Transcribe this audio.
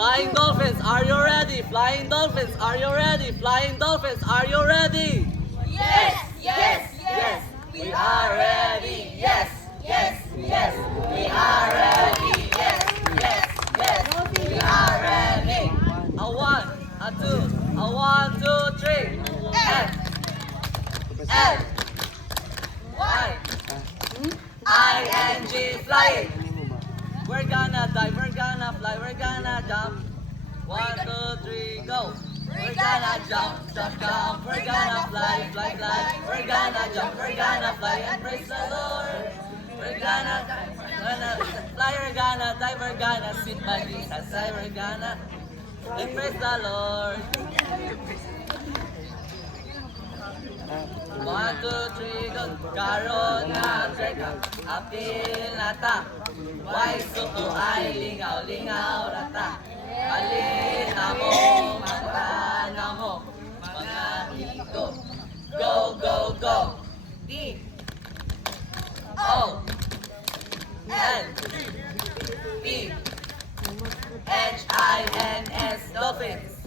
Flying dolphins, are you ready? Flying dolphins, are you ready? Flying dolphins, are you ready? Yes, yes, yes. We are ready. Yes, yes, yes. We are ready. Yes, yes, yes. We are ready. A one, a two, a 1, 2, 3. F, F, Y, I-N-G, flying. We're gonna dive, we're gonna fly, we're gonna jump. 1, 2, 3, go. We're gonna jump, jump, jump. We're gonna fly, fly, fly. We're gonna jump, we're gonna fly and praise the Lord. We're gonna fly, we're gonna dive, we're gonna sit by Jesus' side. We're gonna praise the Lord. 1, 2, 3, go. Karon nga trek, apil na ta. Why suko ay lingaw-lingaw na ta. Alin na mo, mata na mo, mga hito. Go, go, go. D, O, N, P, H-I-N-S, dolphins.